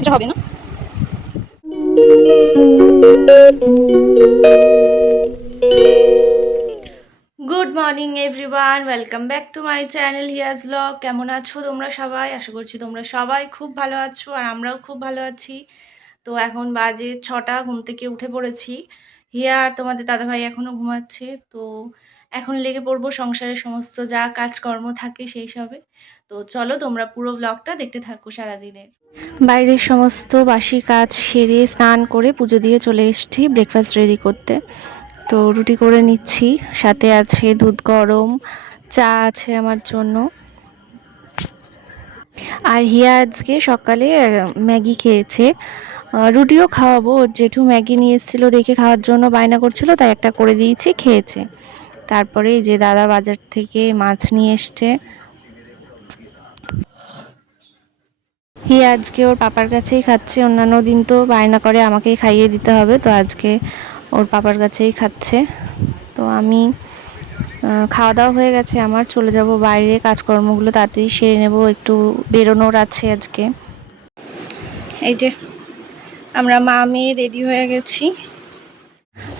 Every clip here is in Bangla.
এটা হবে না। Good morning everyone, welcome back to my channel Hiya's blog. কেমন আছো তোমরা সবাই? আশা করছি তোমরা সবাই খুব ভালো আছো, আর আমরাও খুব ভালো আছি। তো এখন বাজে 6টা, ঘুম থেকে উঠে পড়েছি। হিয়া আর তোমাদের দাদাভাই এখনও ঘুমাচ্ছে। তো এখন লেগে পড়বো সংসারের সমস্ত যা কাজকর্ম থাকে সেই সবে। তো চলো তোমরা পুরো ব্লগটা দেখতে থাকো সারাদিনের। বাইরের সমস্ত বাসি কাজ সেরে স্নান করে পুজো দিয়ে চলে এসেছি ব্রেকফাস্ট রেডি করতে। তো রুটি করে নিচ্ছি, সাথে আছে দুধ গরম, চা আছে আমার জন্য। আর হিয়া আজকে সকালে ম্যাগি খেয়েছে। রুটিও খাওয়াবো, ওর জেঠু ম্যাগি নিয়ে এসেছিলো দেখে খাওয়ার জন্য বায়না করছিল, তাই একটা করে দিয়েছি, খেয়েছে। তারপরে যে দাদা বাজার থেকে মাছ নিয়ে এসছে। হিয়া আজকে ওর পাপার কাছেই খাচ্ছে, অন্যান্য দিন তো বায়না করে আমাকেই খাইয়ে দিতে হবে, তো আজকে ওর পাপার কাছেই খাচ্ছে। তো আমি খাওয়া দাওয়া হয়ে গেছে আমার, চলে যাব বাইরে, কাজকর্মগুলো তাড়াতাড়ি সেরে নেব, একটু বেরোনোর আছে আজকে। এই যে আমরা মা মেয়ে রেডি হয়ে গেছি।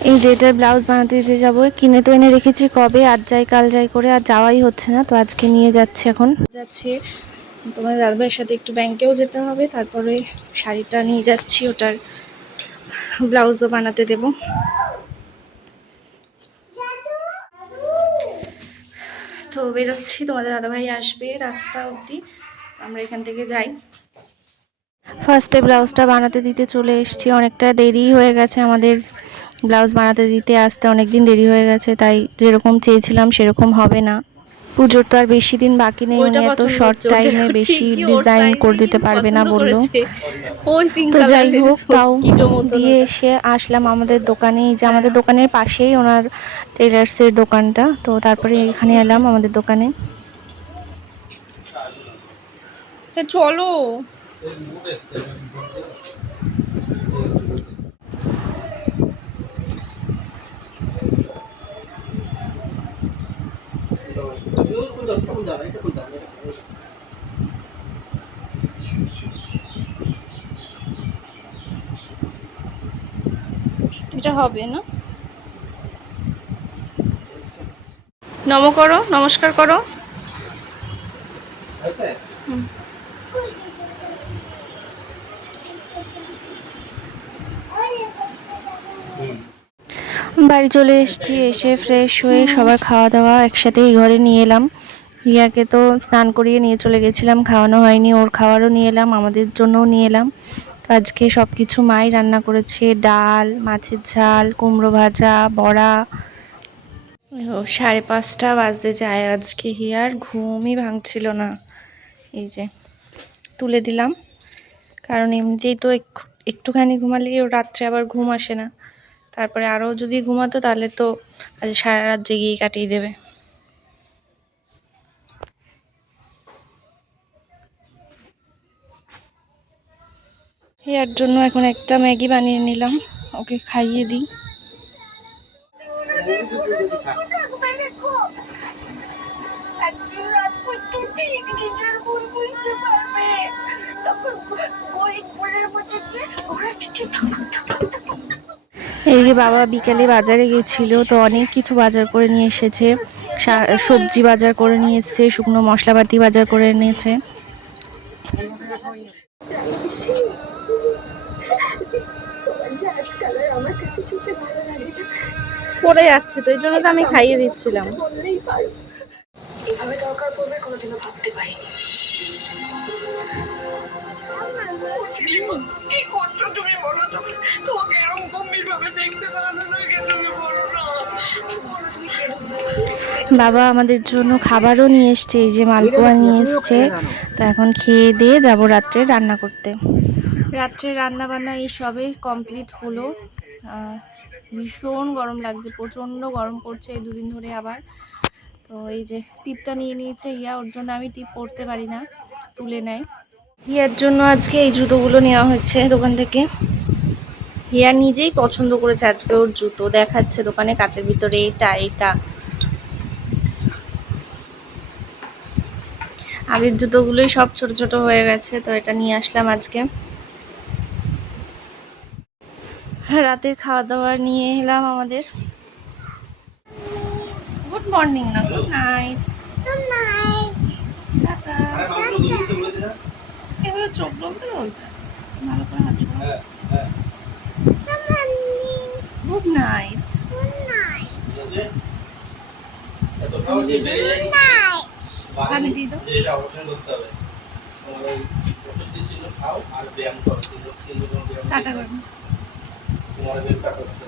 এই যে এটার ব্লাউজ বানাতে দিতে যাবো, কিনে তো এনে রেখেছি কবে, আজ যাই কাল যাই করে আর যাওয়াই হচ্ছে না, তো আজকে নিয়ে যাচ্ছে। এখন যাচ্ছে তোমাদের দাদাভাইয়ের সাথে একটু ব্যাংকেও যেতে হবে, তারপরে শাড়িটা নিয়ে যাচ্ছি, ওটার ব্লাউজও বানাতে দেব। তো বেরোচ্ছি, তোমাদের দাদাভাই আসবে রাস্তা অবধি, আমরা এখান থেকে যাই। ফার্স্টে ব্লাউজটা বানাতে দিতে চলে এসেছি, অনেকটা দেরি হয়ে গেছে আমাদের ব্লাউজ বানাতে দিতে আসতে, অনেক দিন দেরি হয়ে গেছে, তাই যেরকম চেয়েছিলাম সেরকম হবে না। পুজোর তো আর বেশি দিন বাকি নেই, উনি এত শর্ট টাইমে বেশি ডিজাইন করে দিতে পারবে না বললো। তো যাই হোক, তাও দিয়ে এসে আসলাম আমাদের দোকানে, এই যে আমাদের দোকানের পাশেই ওনার টেলার্সের দোকানটা, তো তারপরে এখানে এলাম আমাদের দোকানে। চলো এটা হবে না। নম করো, নমস্কার করো। বাড়ি চলে এসেছি, এসে ফ্রেশ হয়ে সবার খাওয়া দাওয়া একসাথে এই ঘরে নিয়ে এলাম। রিয়াকে তো স্নান করিয়ে নিয়ে চলে গেছিলাম, খাওয়ানো হয়নি, ওর খাওয়ারও নিয়ে এলাম, আমাদের জন্যও নিয়ে এলাম। আজকে সব কিছু মাই রান্না করেছে, ডাল, মাছের ঝাল, কুমড়ো ভাজা, বড়া। 5:30 বাজতে যায়, আজকে হিয়ার ঘুমই ভাঙছিল না। এই যে তুলে দিলাম, কারণ এমনিতেই তো একটুখানি ঘুমালেই ও রাত্রে আবার ঘুম আসে না, তারপরে আরও যদি ঘুমাতো তাহলে তো আজ সারা রাত জেগেই কাটিয়ে দেবে। এর জন্য এখন একটা ম্যাগি বানিয়ে নিলাম, ওকে খাইয়ে দিই। এদিকে বাবা বিকেলে বাজারে গেছিল, তো অনেক কিছু বাজার করে নিয়ে এসেছে, সবজি বাজার করে নিয়ে এসেছে, শুকনো মশলাপাতি বাজার করে এনেছে। পড়ে যাচ্ছে, তো এই জন্য তো আমি খাইয়ে দিচ্ছিলাম। এভাবে দরকার পড়বে কোনোদিনও ভাবতে পারিনি। বাবা আমাদের জন্য খাবারও নিয়ে এসছে, এই যে মালপোয়া নিয়ে এসছে। তো এখন খেয়ে দিয়ে যাবো রাত্রে রান্না করতে। রাত্রে রান্না বান্না এই সবে কমপ্লিট হলো। ভীষণ গরম লাগছে, প্রচণ্ড গরম পড়ছে এই দুদিন ধরে আবার। তো এই যে টিপটা নিয়ে নিয়েছে ইয়া, ওর জন্য আমি টিপ পরতে পারি না, তুলে নেয়। হিয়ার জন্য আজকে এই জুতোগুলো নেওয়া হচ্ছে দোকান থেকে। হিয়া নিজেই পছন্দ করেছে আজকে ওর জুতো, দেখাচ্ছে দোকানে কাচের ভিতরে এটা এটা। আগের জুতোগুলোই সব ছোট ছোট হয়ে গেছে, তো এটা নিয়ে আসলাম আজকে। রাতের খাওয়া দাওয়া নিয়ে এলাম আমাদের। গুড মর্নিং না, good night. Good night, tata. এভাবে চোখ বলতে বলতে ভালো করে হাসো। Good night. Good night. পানি দিয়ে দাও। এটা অবশ্যই করতে হবে। তোমার ওই ওষুধ দিয়েছিল খাও আর ব্যায়াম করো। টাটা করো। তোমার ব্যায়ামটা করতে